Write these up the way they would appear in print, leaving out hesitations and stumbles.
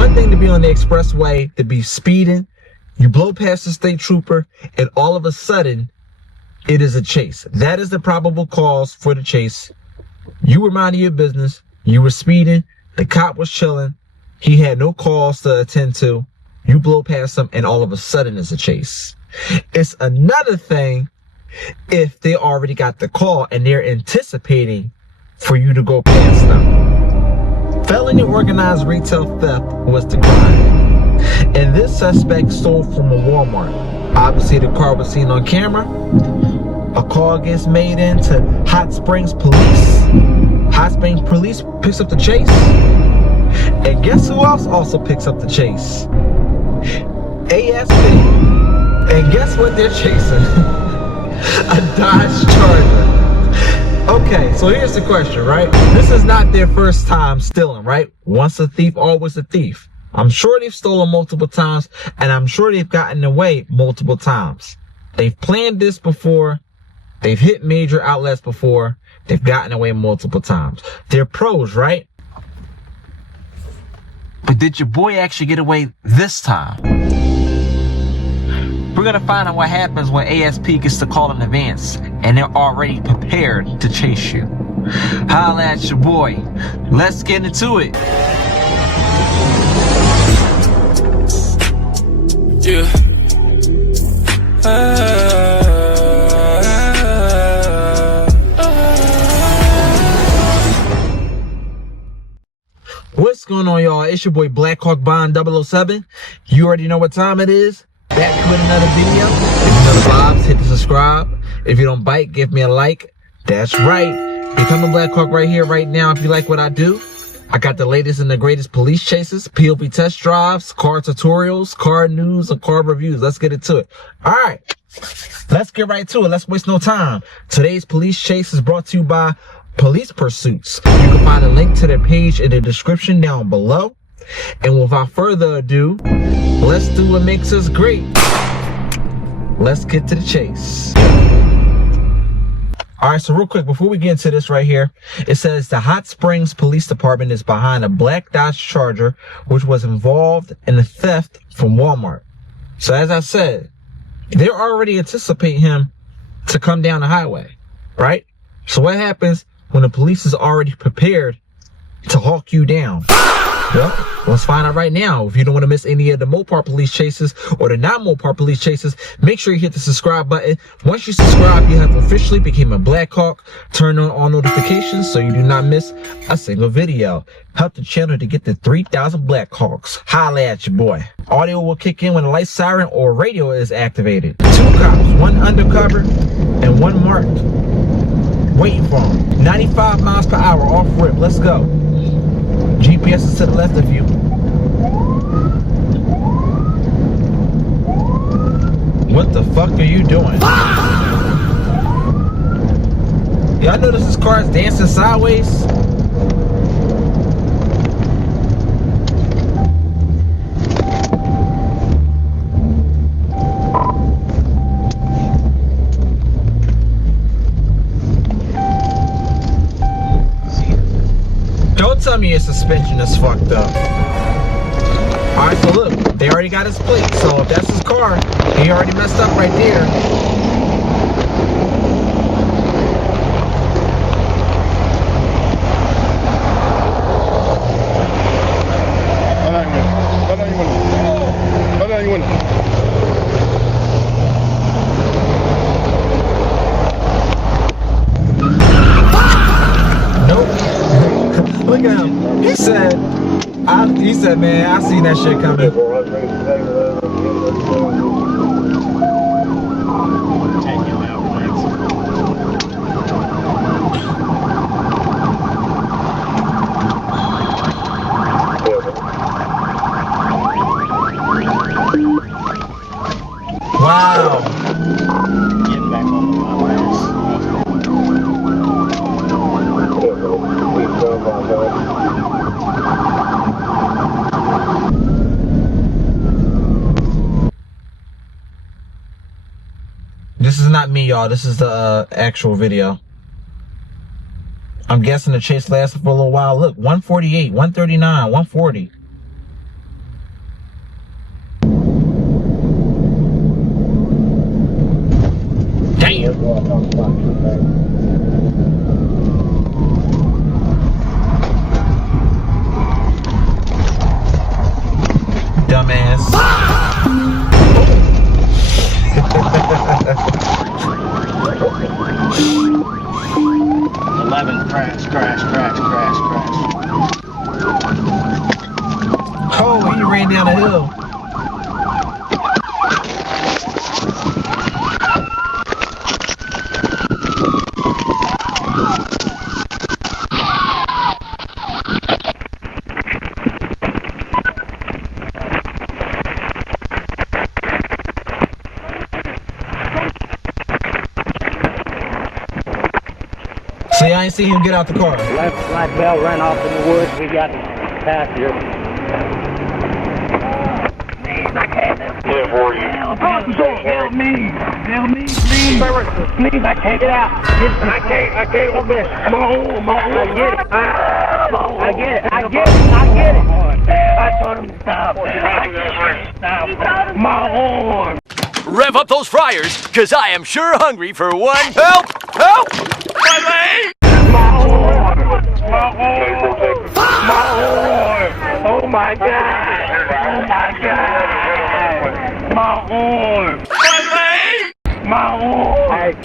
one thing to be on the expressway, to be speeding, you blow past the state trooper, and all of a sudden, it is a chase. That is the probable cause for the chase. You were minding your business. You were speeding. The cop was chilling. He had no calls to attend to. You blow past him, and all of a sudden, it's a chase. It's another thing if they already got the call and they're anticipating for you to go past them. Felony organized retail theft was the crime. And this suspect stole from a Walmart. Obviously, the car was seen on camera. A call gets made into Hot Springs Police. Hot Springs Police picks up the chase. And guess who else also picks up the chase? ASP. And guess what they're chasing? A Dodge Charger. Okay, so here's the question, right? This is not their first time stealing, right? Once a thief, always a thief. I'm sure they've stolen multiple times, and I'm sure they've gotten away multiple times. They've planned this before. They've hit major outlets before. They've gotten away multiple times. They're pros, right? But did your boy actually get away this time? We're gonna find out what happens when ASP gets the call in advance and they're already prepared to chase you. Holla at your boy. Let's get into it. Yeah. What's going on, y'all? It's your boy Blackhawk Bond 007. You already know what time it is. Back with another video. If you know the vibes, hit the subscribe. If you don't bite, give me a like. That's right. Become a Blackhawk right here, right now. If you like what I do, I got the latest and the greatest police chases, POV test drives, car tutorials, car news, and car reviews. Let's get into it. All right. Let's get right to it. Let's waste no time. Today's police chase is brought to you by Police Pursuits. You can find a link to their page in the description down below. And without further ado, let's do what makes us great. Let's get to the chase. All right, so real quick, before we get into this right here, it says the Hot Springs Police Department is behind a black Dodge Charger, which was involved in the theft from Walmart. So as I said, they're already anticipating him to come down the highway, right? So what happens when the police is already prepared to hawk you down? Well, let's find out right now. If you don't want to miss any of the MOPAR police chases or the non-MOPAR police chases, make sure you hit the subscribe button. Once you subscribe, you have officially become a Blackhawk. Turn on all notifications so you do not miss a single video. Help the channel to get to 3,000 Blackhawks. Holla at your boy. Audio will kick in when the light siren or radio is activated. 2 cops, 1 undercover and 1 marked, waiting for him. 95 miles per hour off rip. Let's go. GPS is to the left of you. What the fuck are you doing? Y'all notice this car is dancing sideways? Don't tell me your suspension is fucked up. Alright, so look, they already got his plate, so if that's his car, he already messed up right there. Look at him. He said, man, I seen that shit coming. Wow. Getting back on the This is not me, y'all. This is the actual video. I'm guessing the chase lasted for a little while. Look, 148, 139, 140. Dumbass. 11 crash. Oh, he ran down the hill. See, I ain't seen him get out the car. Left bell ran off in the woods. We got past here. Help me, please. Please, I can't get out. I can't open it. I'm on. I get it. I get it. I told him to stop. Stop. My arm. Rev up those fryers, cause I am sure hungry for one. Help! My leg! My arm. Oh my God. My arm. My arm.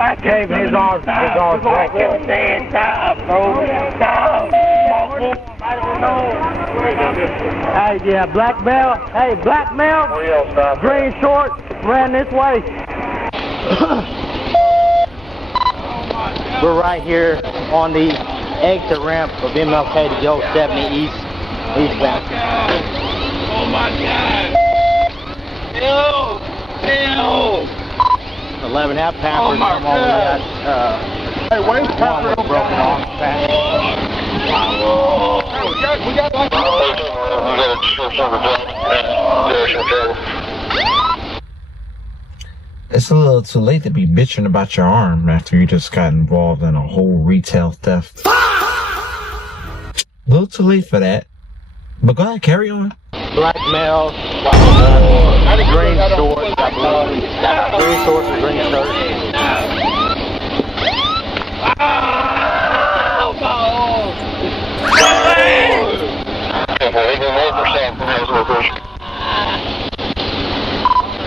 I gave his arms back. Stop, bro. Stop. I don't know. Hey, yeah, black belt. Hey, black belt. Green shorts ran this way. We're right here on the exit ramp of MLK to go 70 eastbound. Oh my God. Ew. 11 half pounders come over that. Hey, wait, one with broken arm. We got like It's a little too late to be bitching about your arm after you just got involved in a whole retail theft. A little too late for that. But go ahead, carry on. Black male, green shorts, I believe. Green shorts and green shirt.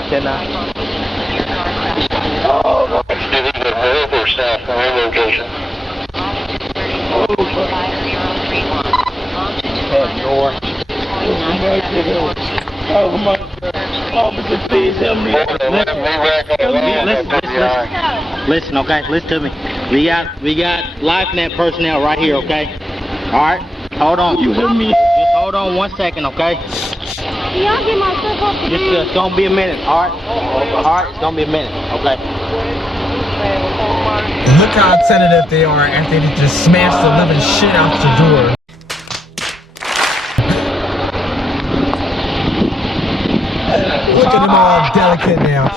Can I? Oh my God. Officer, please help me. Listen, okay? Listen to me. We got LifeNet personnel right here, okay? Alright? Hold on. You hear me? Just hold on 1 second, okay? Can y'all get my stuff off the bed? It's gonna be a minute, alright? Alright, it's gonna be a minute, okay? Look how tentative they are after they just smashed the living shit out the door. Look at them all delicate now.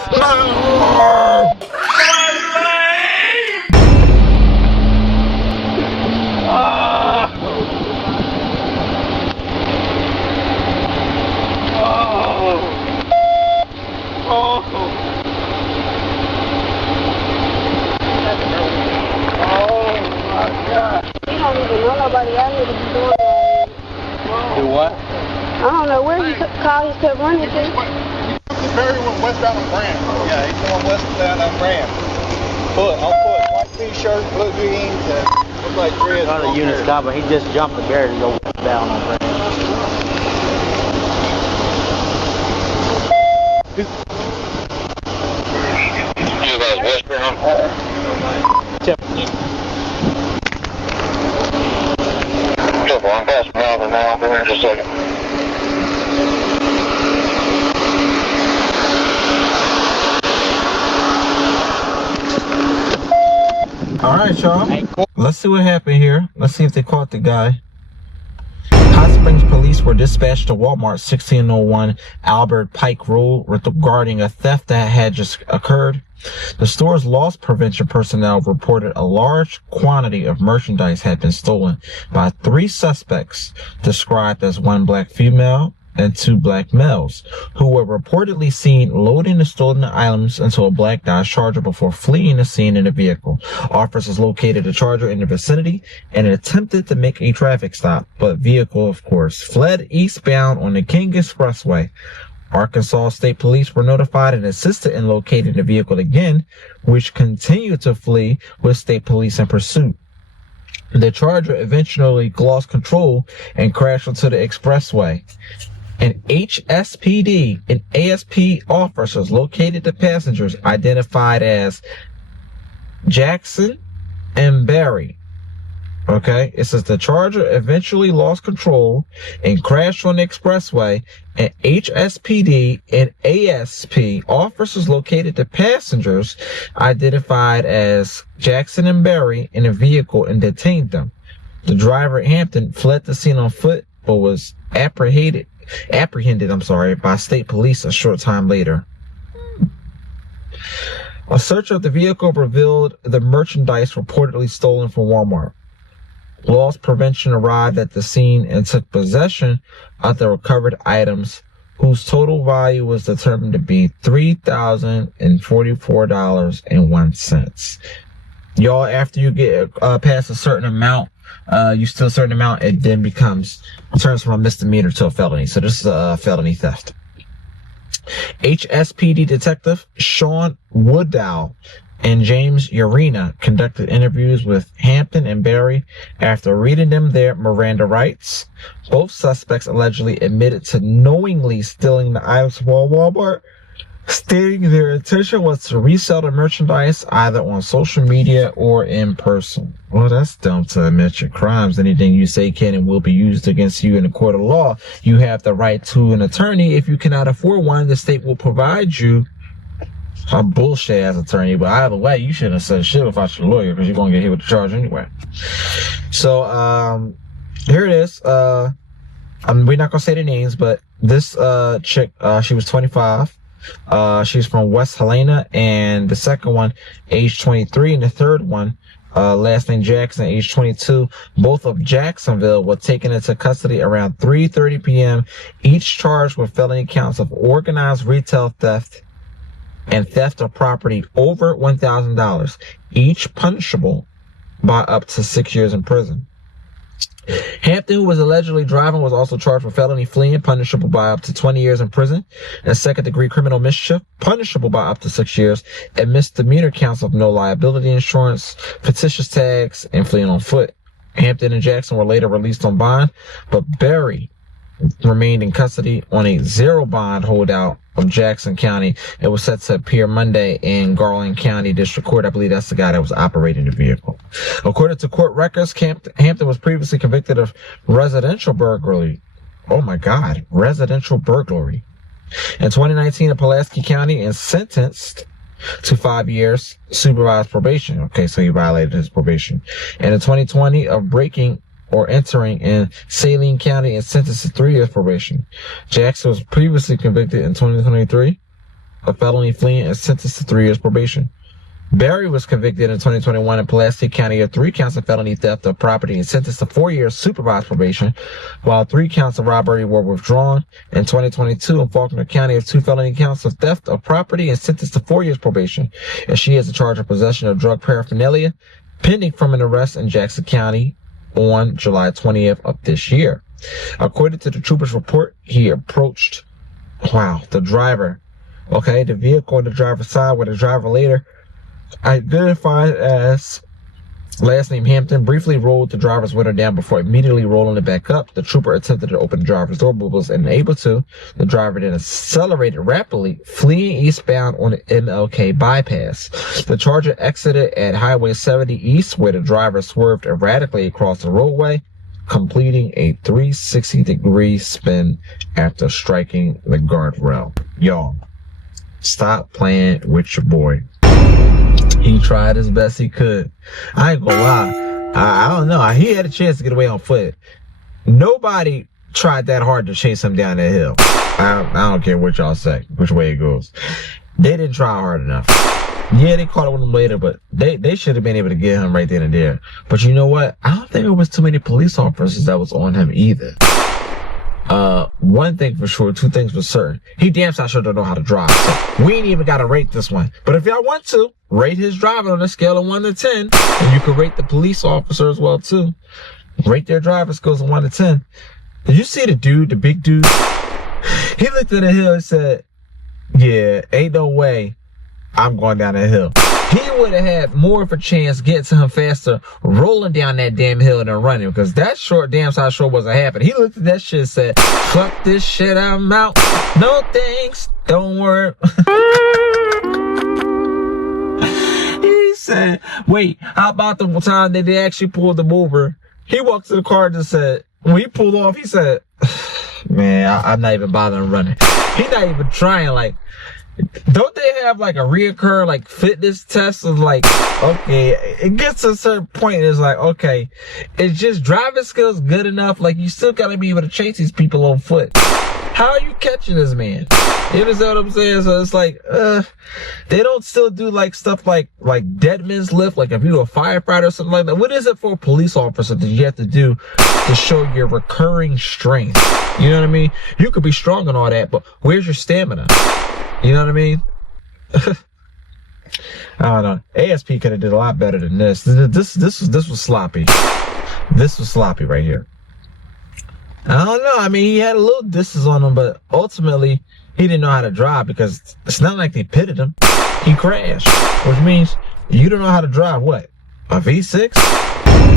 You don't even know nobody out here to be doing that. Do what? I don't know where he called his pet running to. He's very westbound on Brand. Yeah, he's going westbound on Brand. On foot, white t-shirt, blue jeans, and looks like dreads. Not a unit stop, but he just jumped the barrier to go westbound on Brand. You guys westbound? I'm passing Melvin now. I'll be here in just a second. Alright, y'all. Let's see what happened here. Let's see if they caught the guy. Hot Springs police were dispatched to Walmart 1601 Albert Pike Road regarding a theft that had just occurred. The store's loss prevention personnel reported a large quantity of merchandise had been stolen by 3 suspects, described as 1 black female, and 2 black males, who were reportedly seen loading the stolen items into a black Dodge Charger before fleeing the scene in a vehicle. Officers located the Charger in the vicinity and attempted to make a traffic stop, but vehicle, of course, fled eastbound on the King Expressway. Arkansas State Police were notified and assisted in locating the vehicle again, which continued to flee with state police in pursuit. The Charger eventually lost control and crashed onto the expressway. An HSPD and ASP officers located the passengers identified as Jackson and Barry. Okay, it says the Charger eventually lost control and crashed on the expressway, and HSPD and ASP officers located the passengers identified as Jackson and Barry in a vehicle and detained them. The driver at Hampton fled the scene on foot but was apprehended by state police a short time later. A search of the vehicle revealed the merchandise reportedly stolen from Walmart. Loss prevention arrived at the scene and took possession of the recovered items, whose total value was determined to be $3,044.01. Y'all, after you get past a certain amount, you steal a certain amount, it then turns from a misdemeanor to a felony. So this is a felony theft. HSPD detective Sean Woodall and James Urena conducted interviews with Hampton and Barry after reading them their Miranda rights. Both suspects allegedly admitted to knowingly stealing the items from Walmart, stating their intention was to resell the merchandise either on social media or in person. Well, that's dumb to admit your crimes. Anything you say can and will be used against you in a court of law. You have the right to an attorney. If you cannot afford one, the state will provide you a bullshit ass attorney. But either way, you shouldn't have said shit without your lawyer, because you're going to get hit with the charge anyway. So, here it is. We're not going to say the names, but this chick, she was 25. She's from West Helena, and the second one, age 23, and the third one, last name Jackson, age 22, both of Jacksonville, were taken into custody around 3:30 p.m., each charged with felony counts of organized retail theft and theft of property over $1,000, each punishable by up to 6 years in prison. Hampton, who was allegedly driving, was also charged with felony fleeing, punishable by up to 20 years in prison, and second-degree criminal mischief, punishable by up to 6 years, and misdemeanor counts of no liability insurance, fictitious tags, and fleeing on foot. Hampton and Jackson were later released on bond, but Barry remained in custody on a zero bond holdout of Jackson County. It was set to appear Monday in Garland County District Court. I believe that's the guy that was operating the vehicle. According to court records, Hampton was previously convicted of residential burglary. Oh my God, residential burglary. In 2019 in Pulaski County, and sentenced to 5 years supervised probation. Okay, so he violated his probation. And in 2020 of breaking or entering in Saline County and sentenced to 3 years probation. Jackson was previously convicted in 2023 of felony fleeing and sentenced to 3 years probation. Barry was convicted in 2021 in Pulaski County of 3 counts of felony theft of property and sentenced to 4 years supervised probation, while 3 counts of robbery were withdrawn. In 2022 in Faulkner County of 2 felony counts of theft of property and sentenced to 4 years probation. And she has a charge of possession of drug paraphernalia pending from an arrest in Jackson County on July 20th of this year. According to the trooper's report, he approached, the driver. Okay, the vehicle on the driver's side, with the driver later identified as last name Hampton, briefly rolled the driver's window down before immediately rolling it back up. The trooper attempted to open the driver's door, but was unable to. The driver then accelerated rapidly, fleeing eastbound on the MLK bypass. The Charger exited at Highway 70 East, where the driver swerved erratically across the roadway, completing a 360-degree spin after striking the guardrail. Y'all, stop playing with your boy. He tried as best he could. I ain't gonna lie. I don't know. He had a chance to get away on foot. Nobody tried that hard to chase him down that hill. I don't care what y'all say, which way it goes. They didn't try hard enough. Yeah, they caught up with him later, but they should have been able to get him right then and there. But you know what? I don't think there was too many police officers that was on him either. one thing for sure, two things for certain. He damn sure don't know how to drive. So we ain't even got to rate this one. But if y'all want to, rate his driving on a scale of 1 to 10. And you can rate the police officer as well, too. Rate their driver skills of 1 to 10. Did you see the dude, the big dude? He looked at the hill and said, yeah, ain't no way I'm going down that hill. He would have had more of a chance getting to him faster rolling down that damn hill than running, because that short damn side short wasn't happening. He looked at that shit and said, fuck this shit, I'm out. No thanks, don't worry. He said, wait, how about the time that they actually pulled him over? He walked to the car and just said, when he pulled off, he said, man, I'm not even bothering running. He not even trying. Like, don't they have like a reoccur like fitness test of like, okay, it gets to a certain point and it's like, okay, it's just driving skills good enough. Like, you still gotta be able to chase these people on foot. How are you catching this man? You understand what I'm saying? So it's like, they don't still do like stuff like dead men's lift. Like if you're a firefighter or something like that. What is it for a police officer that you have to do to show your recurring strength? You know what I mean? You could be strong and all that, but where's your stamina? You know what I mean? I don't know. ASP could have did a lot better than this. This was sloppy. This was sloppy right here. I don't know. I mean, he had a little distance on him, but ultimately he didn't know how to drive, because it's not like they pitted him. He crashed, which means you don't know how to drive what? A V6?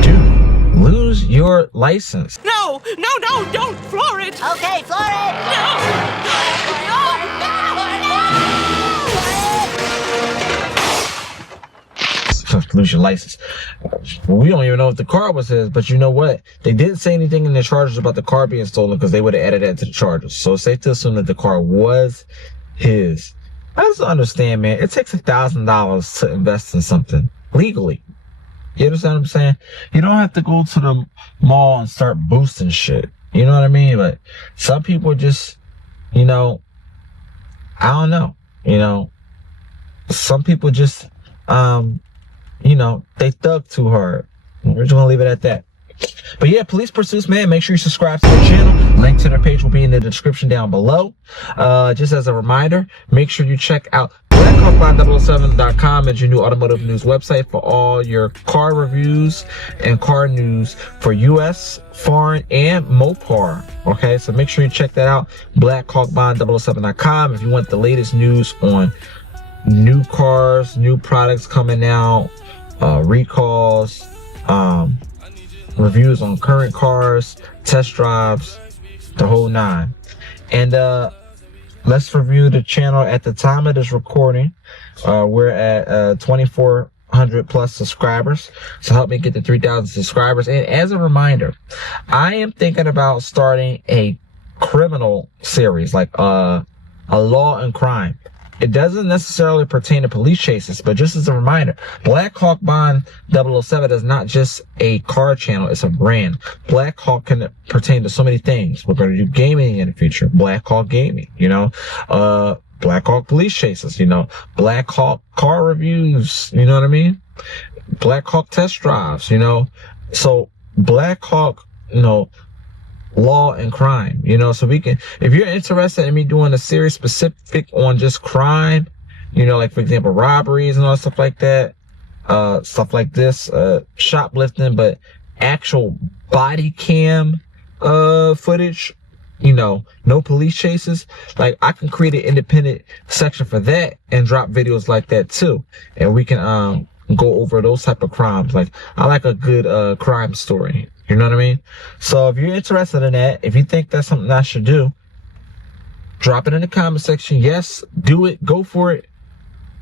Dude, lose your license. No, don't floor it. Okay, floor it. No. Lose your license. We don't even know if the car was his, but you know what? They didn't say anything in the charges about the car being stolen, because they would have added that to the charges. So it's safe to assume that the car was his. I just don't understand, man. It takes $1,000 to invest in something legally. You understand what I'm saying? You don't have to go to the mall and start boosting shit. You know what I mean? But some people just, you know, I don't know. You know, some people just, you know, they thug too hard. We're just gonna leave it at that. But yeah, police pursuits, man. Make sure you subscribe to the channel. Link to their page will be in the description down below. Just as a reminder, make sure you check out Blackhawk.007.com as your new automotive news website for all your car reviews and car news for US, foreign, and MOPAR. Okay, so make sure you check that out. Blackhawk.007.com if you want the latest news on new cars, new products coming out, recalls, reviews on current cars, test drives, the whole 9. And let's review the channel. At the time of this recording, we're at 2,400 plus subscribers, so help me get to 3,000 subscribers. And as a reminder, I am thinking about starting a criminal series, like a law and crime. It doesn't necessarily pertain to police chases, but just as a reminder, Blackhawk Bond 007 is not just a car channel, it's a brand. Blackhawk can pertain to so many things. We're going to do gaming in the future, Blackhawk Gaming, you know, Blackhawk police chases, you know, Blackhawk car reviews, you know what I mean? Blackhawk test drives, you know, so Blackhawk, you know, law and crime, you know, so we can, if you're interested in me doing a series specific on just crime, you know, like for example robberies and all stuff like that, stuff like this, shoplifting, but actual body cam footage, you know, no police chases, like I can create an independent section for that and drop videos like that too, and we can go over those type of crimes. Like I like a good crime story. You know what I mean? So if you're interested in that, if you think that's something I should do, drop it in the comment section. Yes, do it. Go for it.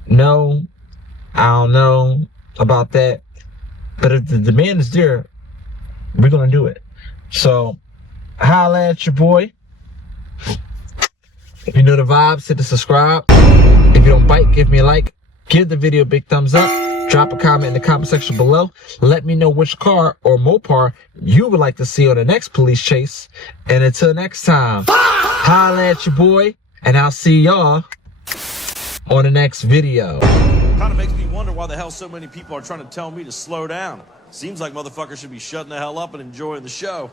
No, I don't know about that. But if the demand is there, we're going to do it. So holla at your boy. If you know the vibes, hit the subscribe. If you don't bite, give me a like. Give the video a big thumbs up. Drop a comment in the comment section below. Let me know which car or MOPAR you would like to see on the next police chase. And until next time, holla at your boy, and I'll see y'all on the next video. Kind of makes me wonder why the hell so many people are trying to tell me to slow down. Seems like motherfuckers should be shutting the hell up and enjoying the show.